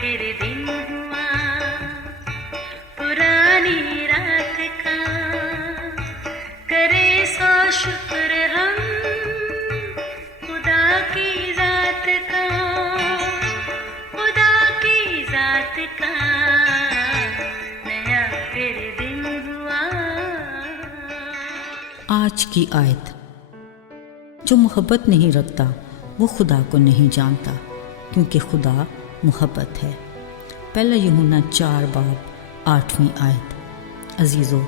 फिर दिन हुआ पुरानी रात का, करे सौ शुक्र हम खुदा की जात का, खुदा की जात का, नया फिर दिन हुआ। आज की आयत। जो मोहब्बत नहीं रखता वो खुदा को नहीं जानता, क्योंकि खुदा मोहब्बत है। पहला यूहन्ना 4 बाब 8वीं आयत। अजीज़ों,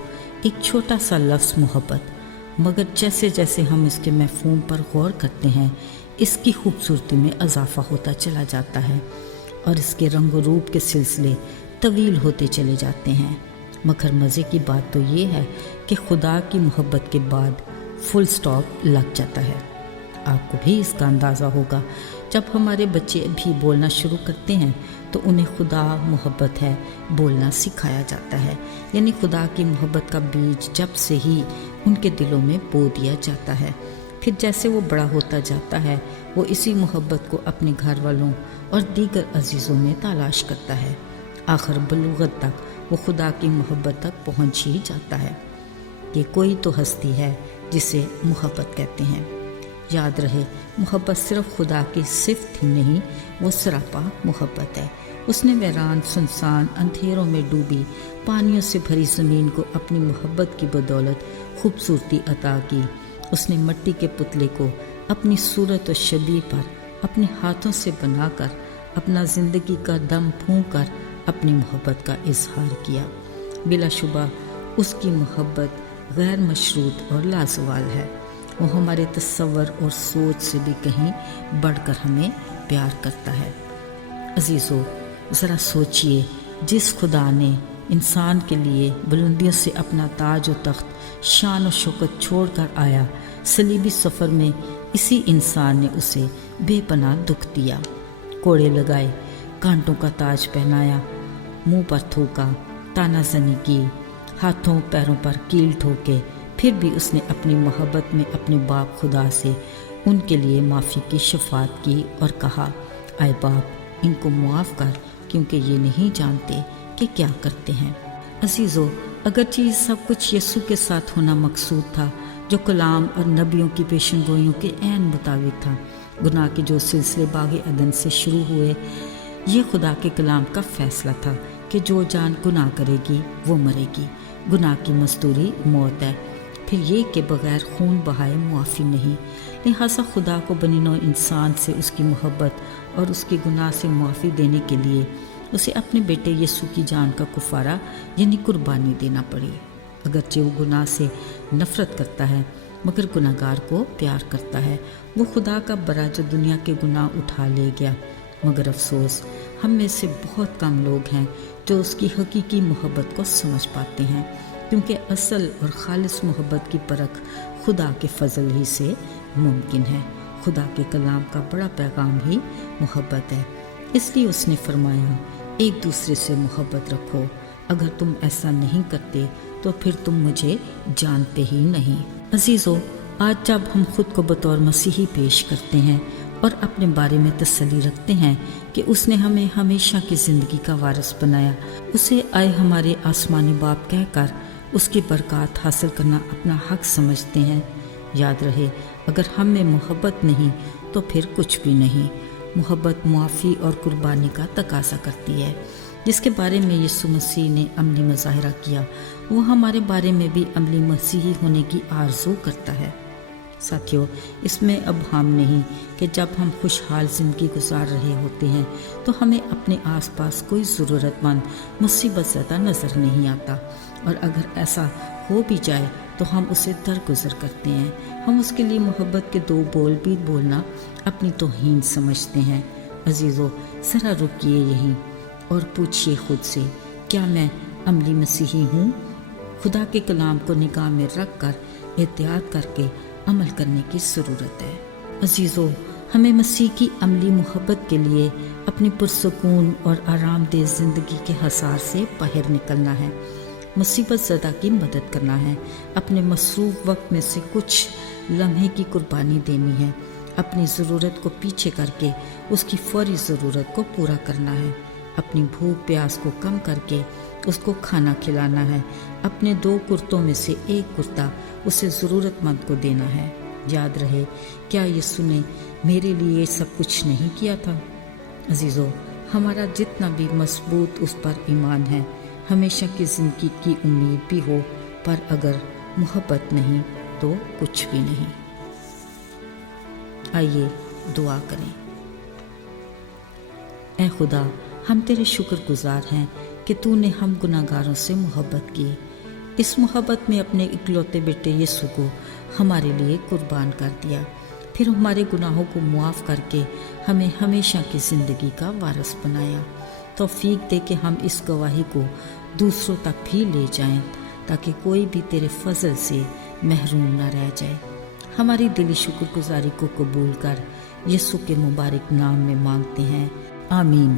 एक छोटा सा लफ्ज़ मोहब्बत, मगर जैसे जैसे हम इसके मफ़हूम पर गौर करते हैं, इसकी खूबसूरती में इजाफ़ा होता चला जाता है और इसके रंग रूप के सिलसिले तवील होते चले जाते हैं। मगर मज़े की बात तो ये है कि खुदा की मोहब्बत के बाद फुल स्टॉप लग जाता है। आपको भी इसका अंदाज़ा होगा, जब हमारे बच्चे भी बोलना शुरू करते हैं तो उन्हें खुदा मोहब्बत है बोलना सिखाया जाता है, यानी खुदा की मोहब्बत का बीज जब से ही उनके दिलों में बो दिया जाता है। फिर जैसे वो बड़ा होता जाता है, वो इसी मोहब्बत को अपने घर वालों और दीगर अजीज़ों में तलाश करता है। आखिर बलूगत तक वो खुदा की मोहब्बत तक पहुँच ही जाता है। ये कोई तो हस्ती है जिसे मोहब्बत कहते हैं। याद रहे, मोहब्बत सिर्फ खुदा की सिफ़त ही नहीं, वो सरापा मोहब्बत है। उसने वीरान सुनसान अंधेरों में डूबी पानियों से भरी ज़मीन को अपनी मोहब्बत की बदौलत खूबसूरती अता की। उसने मिट्टी के पुतले को अपनी सूरत और शबीह पर अपने हाथों से बनाकर अपना ज़िंदगी का दम फूंक कर अपनी मोहब्बत का इजहार किया। बिलाशुबा उसकी मोहब्बत गैर मशरूत और लाजवाल है। वो हमारे तसव्वुर और सोच से भी कहीं बढ़कर हमें प्यार करता है। अजीज़ों, ज़रा सोचिए, जिस खुदा ने इंसान के लिए बुलंदियों से अपना ताज और तख्त शान और शौकत छोड़ कर आया, सलीबी सफ़र में इसी इंसान ने उसे बेपनाह दुख दिया, कोड़े लगाए, कांटों का ताज पहनाया, मुंह पर थूका, तानाज़नी की, हाथों पैरों पर कील ठोके। फिर भी उसने अपनी मोहब्बत में अपने बाप खुदा से उनके लिए माफ़ी की शफात की और कहा, आए बाप, इनको मुआफ़ कर, क्योंकि ये नहीं जानते कि क्या करते हैं। अजीज़ों, अगरचे ये सब कुछ यीशु के साथ होना मकसूद था, जो कलाम और नबियों की पेशनगोइयों के ऐन मुताबिक था। गुनाह के जो सिलसिले बाग़े अदन से शुरू हुए, ये खुदा के कलाम का फ़ैसला था कि जो जान गुनाह करेगी वो मरेगी। गुनाह की मजदूरी मौत है। फिर ये कि बग़ैर खून बहाए मुआफ़ी नहीं। लिहाजा खुदा को बनिनो इंसान से उसकी मोहब्बत और उसके गुनाह से मुआफ़ी देने के लिए उसे अपने बेटे यीशु की जान का कुफारा यानी कुर्बानी देना पड़ी। अगरचे वो गुनाह से नफ़रत करता है, मगर गुनाहगार को प्यार करता है। वो खुदा का बरा जो दुनिया के गुनाह उठा ले गया। मगर अफसोस, हम में से बहुत कम लोग हैं जो उसकी हकीकी मोहब्बत को समझ पाते हैं, क्योंकि असल और खालिस मोहब्बत की परख खुदा के फजल ही से मुमकिन है। खुदा के कलाम का बड़ा पैगाम ही मोहब्बत है। इसलिए उसने फरमाया, एक दूसरे से मोहब्बत रखो। अगर तुम ऐसा नहीं करते तो फिर तुम मुझे जानते ही नहीं। अजीज़ों, आज जब हम खुद को बतौर मसीही पेश करते हैं और अपने बारे में तसल्ली रखते हैं कि उसने हमें हमेशा की ज़िंदगी का वारिस बनाया, उसे आए हमारे आसमानी बाप कहकर उसकी बरकत हासिल करना अपना हक समझते हैं, याद रहे, अगर हम में मोहब्बत नहीं तो फिर कुछ भी नहीं। मोहब्बत मुआफ़ी और कुर्बानी का तकाज़ा करती है, जिसके बारे में यीशु मसीह ने अमली मुज़ाहिरा किया। वो हमारे बारे में भी अमली मसीही होने की आरज़ू करता है। साथियों, इसमें अब हम नहीं कि जब हम खुशहाल ज़िंदगी गुजार रहे होते हैं तो हमें अपने आसपास कोई ज़रूरतमंद मुसीबत ज़दा नज़र नहीं आता, और अगर ऐसा हो भी जाए तो हम उसे दरगुजर करते हैं। हम उसके लिए मोहब्बत के दो बोल भी बोलना अपनी तौहीन समझते हैं। अजीज़ों, ज़रा रुकिए यहीं और पूछिए खुद से, क्या मैं अमली मसीही हूँ? खुदा के कलाम को निगाह में रख कर एहतियात करके अमल करने की ज़रूरत है। अजीज़ों, हमें मसीह की अमली मोहब्बत के लिए अपनी पुरसकून और आरामदेह ज़िंदगी के हसार से बाहर निकलना है, मुसीबत ज़दा की मदद करना है, अपने मसरूफ़ वक्त में से कुछ लम्हे की कुर्बानी देनी है, अपनी ज़रूरत को पीछे करके उसकी फौरी ज़रूरत को पूरा करना है। اپنی بھوک پیاس کو کم کر کے اس کو کھانا کھلانا ہے۔ اپنے 2 کرتوں میں سے 1 کرتا اسے ضرورت مند کو دینا ہے۔ یاد رہے، کیا یسوع نے میرے لیے یہ سب کچھ نہیں کیا تھا؟ عزیزو، ہمارا جتنا بھی مضبوط اس پر ایمان ہے، ہمیشہ کی زندگی کی امید بھی ہو، پر اگر محبت نہیں تو کچھ بھی نہیں۔ آئیے دعا کریں۔ اے خدا، ہم تیرے شکر گزار ہیں کہ تو نے ہم گناہ گاروں سے محبت کی۔ اس محبت میں اپنے اکلوتے بیٹے یسوع کو ہمارے لیے قربان کر دیا، پھر ہمارے گناہوں کو معاف کر کے ہمیں ہمیشہ کی زندگی کا وارث بنایا۔ توفیق دے کہ ہم اس گواہی کو دوسروں تک بھی لے جائیں، تاکہ کوئی بھی تیرے فضل سے محروم نہ رہ جائے۔ ہماری دلی شکر گزاری کو قبول کر، یسوع کے مبارک نام میں مانگتے ہیں، آمین۔